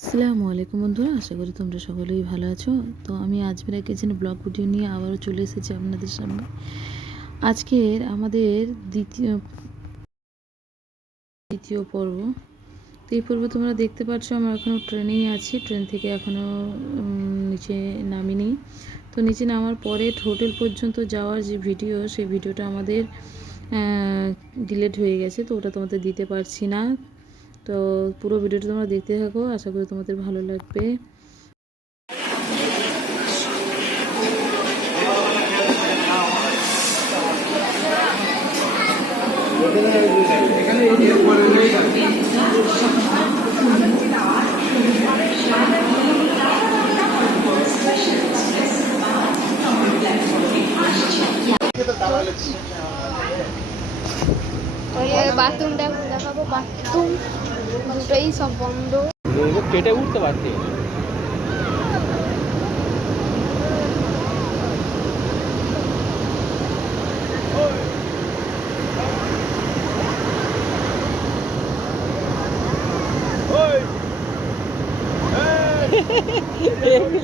আসসালামু আলাইকুম বন্ধুরা, আশা করি তোমরা সকলেই ভালো আছো। তো আমি আজমিরা কিচেন ব্লগ ভিডিও নিয়ে আবারও চলে এসেছি আপনাদের সামনে। আজকের আমাদের দ্বিতীয় পর্ব। তো এই পর্বে তোমরা দেখতে পাচ্ছ আমরা এখনও ট্রেনেই আছি, ট্রেন থেকে এখনও নিচে নামিনি। তো নিচে নামার পরে হোটেল পর্যন্ত যাওয়ার যে ভিডিও, সেই ভিডিওটা আমাদের ডিলেট হয়ে গেছে, তো ওটা তোমাদের দিতে পারছি না। তো পুরো ভিডিওটা তোমরা দেখতে থাকো, আশা করি তোমাদের ভালো লাগবে। বাথরুমটা দেখাবো, বাথরুম দুটোই সব বন্ধ। পেটে উঠতে পারছি।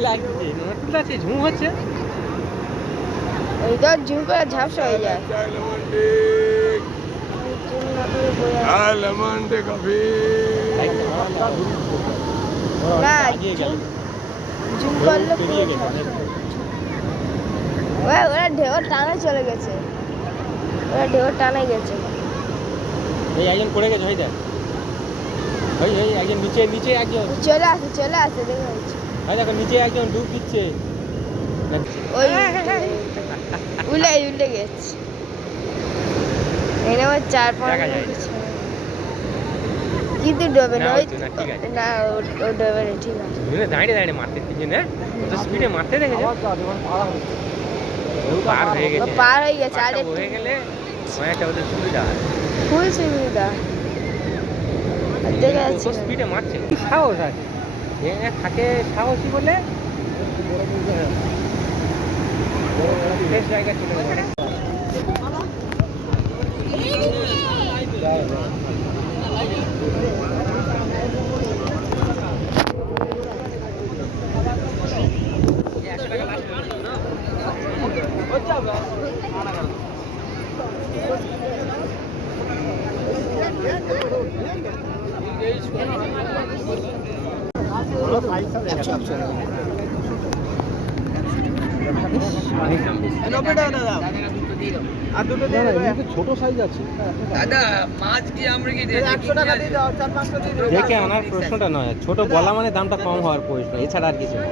লাগছে ঝুম হচ্ছে, এইটা ঝুম করে ঝাপসা হয়ে যায়। না ঝুম করলে ওরা ঢেউ টানা চলে গেছে, ওরা ঢেউ টানা গেছে। এই একজন পড়ে গেছে, হয়ে যায় ওই একজন নিচে নিচে একজন চলে আসে দেখে হচ্ছে। দেখো নিচে একজন ডুব দিচ্ছে, ওই উল্টে গেছে। এনে আমার 4-5 কিন্তু ডোবে না, না ও ডোবে না, ঠিক আছে। দাঁড়িয়ে দাঁড়িয়ে মারতে তিনজনে তো স্পিডে মারতে দেখেছে, পার হয়ে গেছে আর একটু হয়ে গেলে অনেকটা ওদের সুবিধা হয়, ফুল সুবিধা। দেখে যাচ্ছে স্পিডে মারছে, সাহস আছে থাকে, সাহসী বলে বেশ জায়গা চলে গেছে। ছোট সাইজ আছে দেখে ওনার প্রশ্নটা নয়, ছোট বলা মানে দামটা কম হওয়ার প্রশ্ন, এছাড়া আর কিছু না।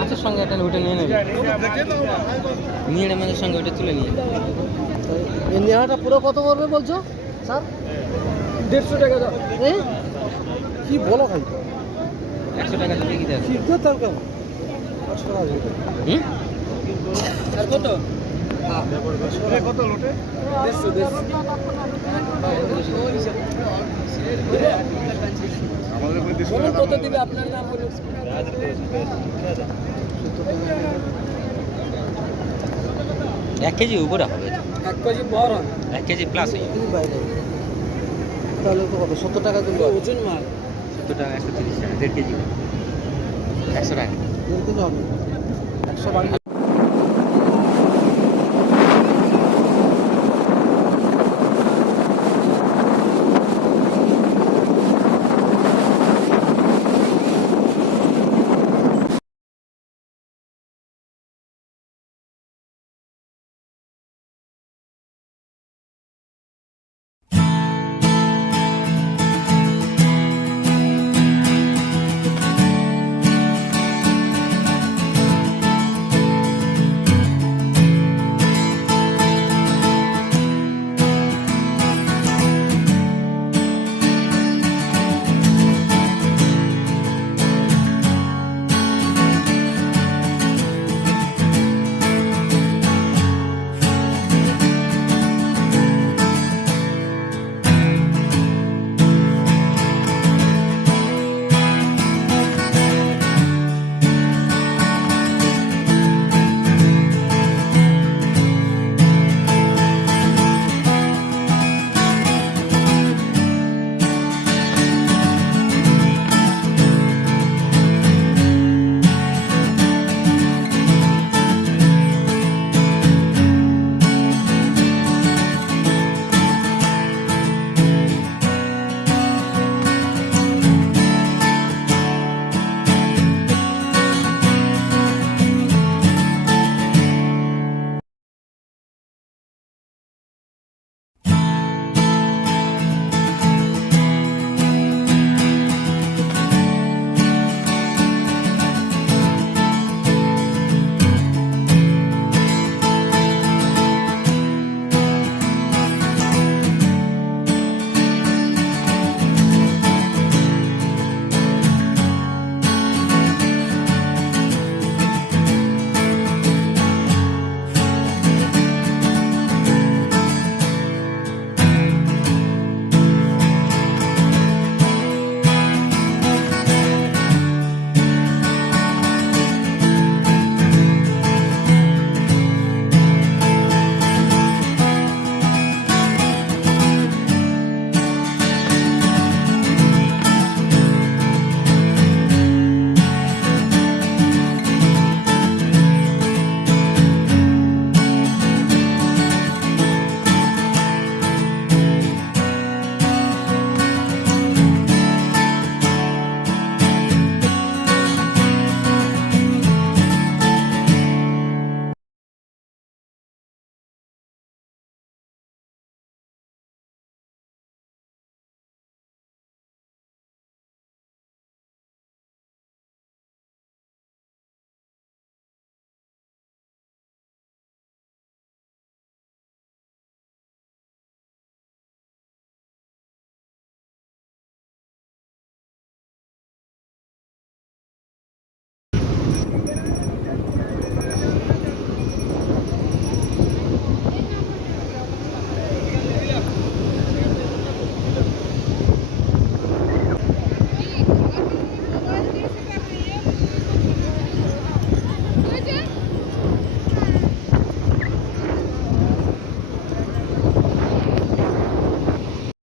মাছের সঙ্গে একটা ওটা নিয়ে নেবে, নিয়ে মাছের সঙ্গে ওটা তুলে নিয়ে। এই নেওয়াটা পুরো কত পড়বে বলছো স্যার? 150 টাকা দাও। কি বলো ভাই, 100 টাকা দিলে কি দেবে? সিদ্ধ তার কেমন 500 টাকা দিবে। আর কত? কত লোটে? 150 কত দিবে আপনার নাম বলুন। 1 কেজি উপরে হবে, 1 কেজি বড় হয়, 1 কেজি প্লাস হয়ে যাবে। বাইরে তাহলে তো কত 70 টাকা দিলে ওজন মাল। 70 টাকা, 130 টাকা, 1.5 কেজি, 100 টাকা। 1.5 হবে 100